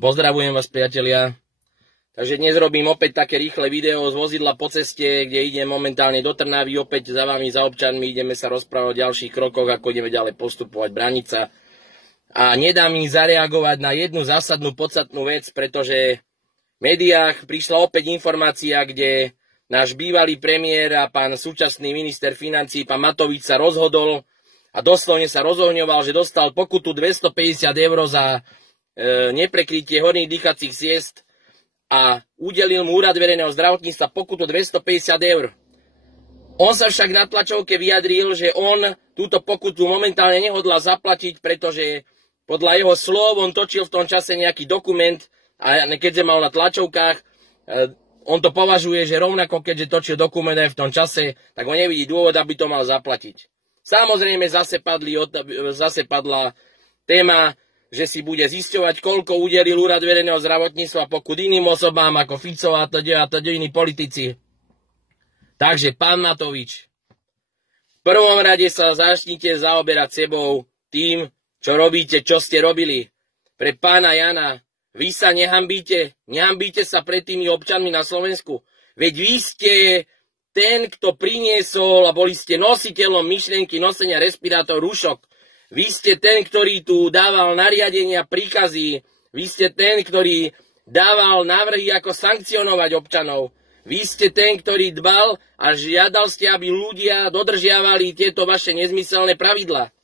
Pozdravujem vás, priatelia. Takže dnes robím opäť také rýchle video z vozidla po ceste, kde idem momentálne do Trnavy, opäť za vami, za občanmi. Ideme sa rozprávať o ďalších krokoch, ako ideme ďalej postupovať, brániť sa. A nedá mi zareagovať na jednu zásadnú, podstatnú vec, pretože v médiách prišla opäť informácia, kde náš bývalý premiér a pán súčasný minister financií, pán Matovič, sa rozhodol a doslovne sa rozohňoval, že dostal pokutu 250 eur za neprekrytie horných dýchacích ciest a udelil mu Úrad verejného zdravotníctva pokutu 250 eur. On sa však na tlačovke vyjadril, že on túto pokutu momentálne nehodlá zaplatiť, pretože podľa jeho slov on točil v tom čase nejaký dokument a keďže mal na tlačovkách, on to považuje, že rovnako keďže točil dokument aj v tom čase, tak on nevidí dôvod, aby to mal zaplatiť. Samozrejme zase padla téma, že si bude zisťovať, koľko udelil Úrad verejného zdravotníctva pokut iným osobám ako Fico a to iní politici. Takže, pán Matovič, v prvom rade sa začnite zaoberať sebou tým, čo robíte, čo ste robili. Pre pána Jana, vy sa nehambíte? Nehambíte sa pred tými občanmi na Slovensku? Veď vy ste ten, kto priniesol a boli ste nositeľom myšlienky nosenia respirátorov, rúšok. Vy ste ten, ktorý tu dával nariadenia, príkazy. Vy ste ten, ktorý dával návrhy, ako sankcionovať občanov. Vy ste ten, ktorý dbal a žiadal ste, aby ľudia dodržiavali tieto vaše nezmyselné pravidlá.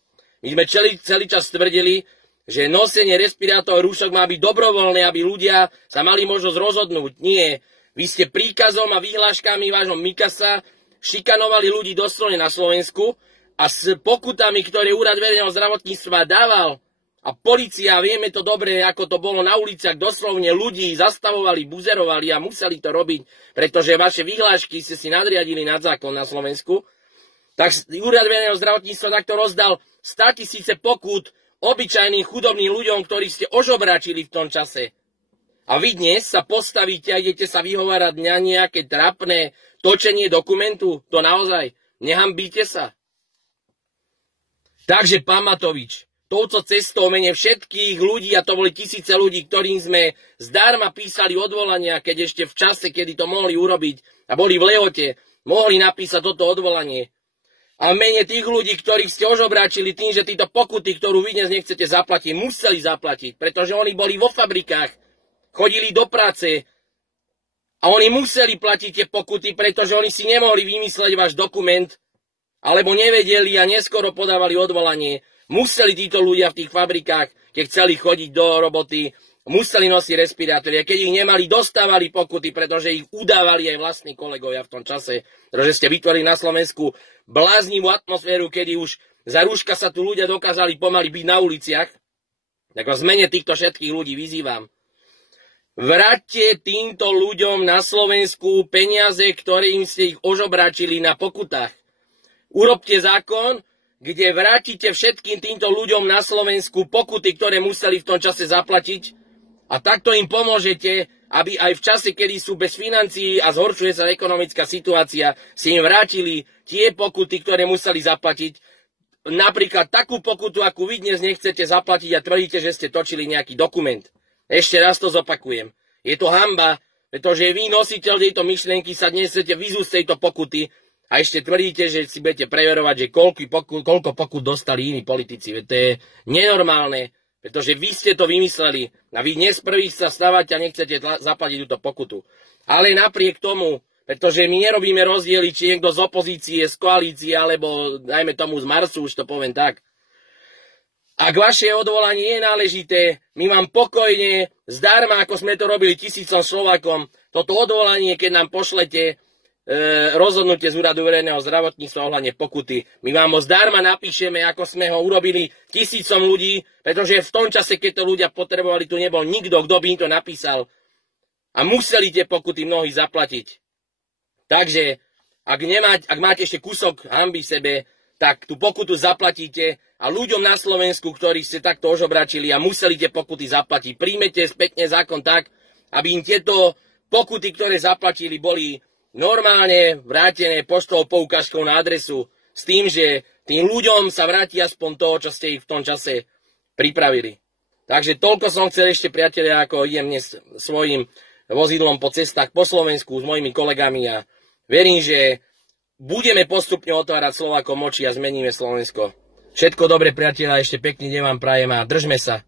My sme celý čas tvrdili, že nosenie respirátorov rúšok má byť dobrovoľné, aby ľudia sa mali možnosť rozhodnúť. Nie. Vy ste príkazom a vyhláškami vášho Mikasa šikanovali ľudí doslovne na Slovensku, a s pokutami, ktoré Úrad verejného zdravotníctva dával, a polícia, vieme to dobre, ako to bolo na uliciach, doslovne ľudí zastavovali, buzerovali a museli to robiť, pretože vaše vyhlášky ste si nadriadili nad zákon na Slovensku, tak Úrad verejného zdravotníctva takto rozdal 100 000 pokút obyčajným chudobným ľuďom, ktorí ste ožobráčili v tom čase. A vy dnes sa postavíte a idete sa vyhovárať na nejaké trapné točenie dokumentu? To naozaj, nehambíte sa? Takže, pán Matovič, touto cestou mene všetkých ľudí, a to boli tisíce ľudí, ktorým sme zdarma písali odvolania, keď ešte v čase, kedy to mohli urobiť a boli v lehote, mohli napísať toto odvolanie. A v mene tých ľudí, ktorých ste ožobráčili tým, že títo pokuty, ktorú vy dnes nechcete zaplatiť, museli zaplatiť, pretože oni boli vo fabrikách, chodili do práce a oni museli platiť tie pokuty, pretože oni si nemohli vymysleť váš dokument, alebo nevedeli a neskoro podávali odvolanie. Museli títo ľudia v tých fabrikách, keď chceli chodiť do roboty, museli nosiť respirátory. A keď ich nemali, dostávali pokuty, pretože ich udávali aj vlastní kolegovia v tom čase. Pretože ste vytvorili na Slovensku bláznivú atmosféru, kedy už za rúška sa tu ľudia dokázali pomaly byť na uliciach. Tak v zmene týchto všetkých ľudí vyzývam. Vráťte týmto ľuďom na Slovensku peniaze, ktorým ste ich ožobráčili na pokutách. Urobte zákon, kde vrátite všetkým týmto ľuďom na Slovensku pokuty, ktoré museli v tom čase zaplatiť, a takto im pomôžete, aby aj v čase, kedy sú bez financií a zhoršuje sa ekonomická situácia, si im vrátili tie pokuty, ktoré museli zaplatiť. Napríklad takú pokutu, akú vy dnes nechcete zaplatiť a tvrdíte, že ste točili nejaký dokument. Ešte raz to zopakujem. Je to hanba, pretože vy, nositeľ tejto myšlienky, sa dnes chcete vyzúť z tejto pokuty a ešte tvrdíte, že si budete preverovať, že koľko pokut dostali iní politici. Veď to je nenormálne, pretože vy ste to vymysleli a vy dnes prvých sa stávate a nechcete zaplatiť túto pokutu. Ale napriek tomu, pretože my nerobíme rozdiely, či niekto z opozície, z koalície, alebo dajme tomu z Marsu, už to poviem tak. Ak vaše odvolanie je náležité, my vám pokojne, zdarma, ako sme to robili tisícom Slovákom, toto odvolanie, keď nám pošlete rozhodnutie z Úradu verejného zdravotníctva ohľadne pokuty, my vám ho zdarma napíšeme, ako sme ho urobili tisícom ľudí, pretože v tom čase, keď to ľudia potrebovali, tu nebol nikto, kto by im to napísal. A museli tie pokuty mnohí zaplatiť. Takže, ak máte ešte kúsok hanby v sebe, tak tú pokutu zaplatíte a ľuďom na Slovensku, ktorí ste takto ožobračili a museli tie pokuty zaplatiť, príjmete spätne zákon tak, aby im tieto pokuty, ktoré zaplatili, boli normálne vrátené poštovou poukážkou na adresu s tým, že tým ľuďom sa vráti aspoň to, čo ste ich v tom čase pripravili. Takže toľko som chcel ešte, priatelia, ako idem dnes svojim vozidlom po cestách po Slovensku s mojimi kolegami a verím, že budeme postupne otvárať Slovákom oči a zmeníme Slovensko. Všetko dobre, priatelia, ešte pekný deň vám prajem a držme sa.